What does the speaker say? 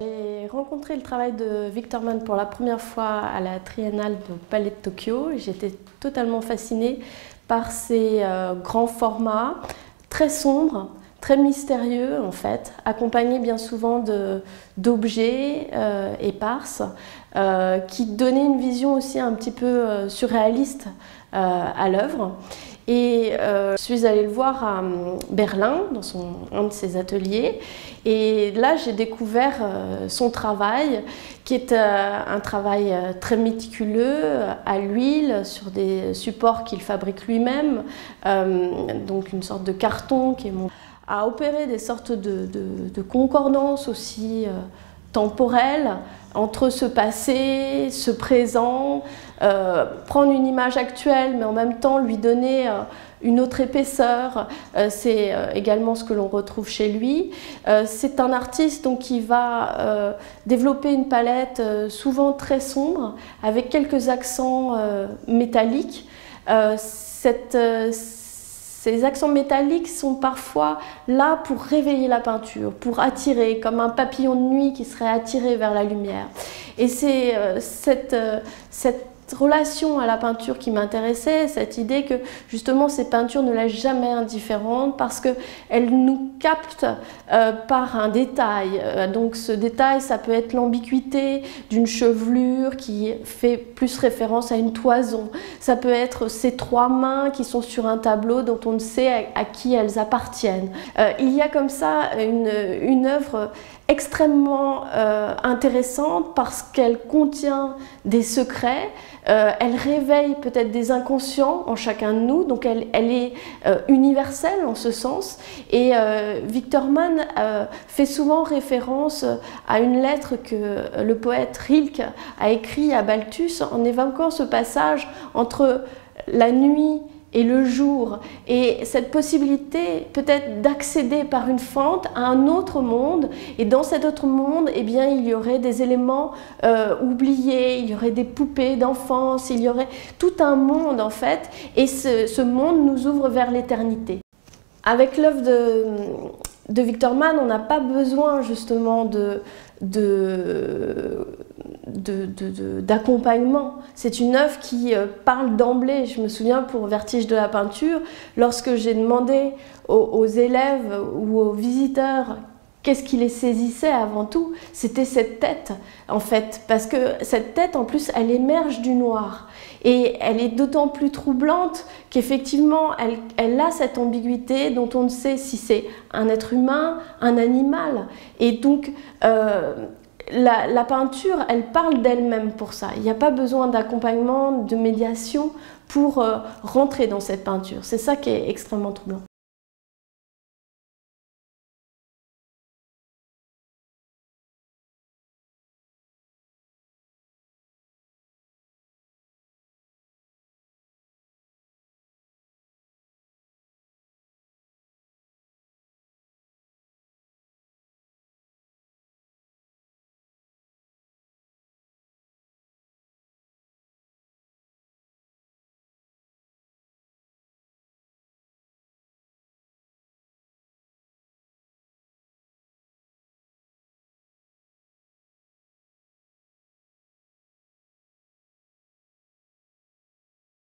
J'ai rencontré le travail de Victor Mann pour la première fois à la Triennale du Palais de Tokyo. J'étais totalement fascinée par ces grands formats, très sombres, très mystérieux en fait, accompagnés bien souvent d'objets éparses qui donnaient une vision aussi un petit peu surréaliste à l'œuvre. Et je suis allée le voir à Berlin, dans un de ses ateliers. Et là, j'ai découvert son travail, qui est un travail très méticuleux, à l'huile, sur des supports qu'il fabrique lui-même, donc une sorte de carton qui est à opérer des sortes de concordances aussi temporelles entre ce passé, ce présent, prendre une image actuelle mais en même temps lui donner une autre épaisseur, c'est également ce que l'on retrouve chez lui. C'est un artiste donc, qui va développer une palette souvent très sombre avec quelques accents métalliques. Ces accents métalliques sont parfois là pour réveiller la peinture, pour attirer, comme un papillon de nuit qui serait attiré vers la lumière. Et c'est cette relation à la peinture qui m'intéressait, cette idée que justement ces peintures ne laissent jamais indifférentes parce qu'elles nous captent par un détail. Donc ce détail, ça peut être l'ambiguïté d'une chevelure qui fait plus référence à une toison. Ça peut être ces trois mains qui sont sur un tableau dont on ne sait à qui elles appartiennent. Il y a comme ça une œuvre extrêmement intéressante parce qu'elle contient des secrets, elle réveille peut-être des inconscients en chacun de nous, donc elle est universelle en ce sens. Et Victor Mann fait souvent référence à une lettre que le poète Rilke a écrite à Balthus en évoquant ce passage entre la nuit et le jour, et cette possibilité peut-être d'accéder par une fente à un autre monde, et dans cet autre monde, eh bien, il y aurait des éléments oubliés, il y aurait des poupées d'enfance, il y aurait tout un monde en fait, et ce monde nous ouvre vers l'éternité. Avec l'œuvre de Victor Mann, on n'a pas besoin justement d'accompagnement. C'est une œuvre qui parle d'emblée. Je me souviens pour Vertige de la peinture, lorsque j'ai demandé aux élèves ou aux visiteurs qu'est-ce qui les saisissait avant tout, c'était cette tête en fait, parce que cette tête en plus elle émerge du noir et elle est d'autant plus troublante qu'effectivement elle a cette ambiguïté dont on ne sait si c'est un être humain, un animal, et donc la peinture, elle parle d'elle-même pour ça. Il n'y a pas besoin d'accompagnement, de médiation pour rentrer dans cette peinture. C'est ça qui est extrêmement troublant.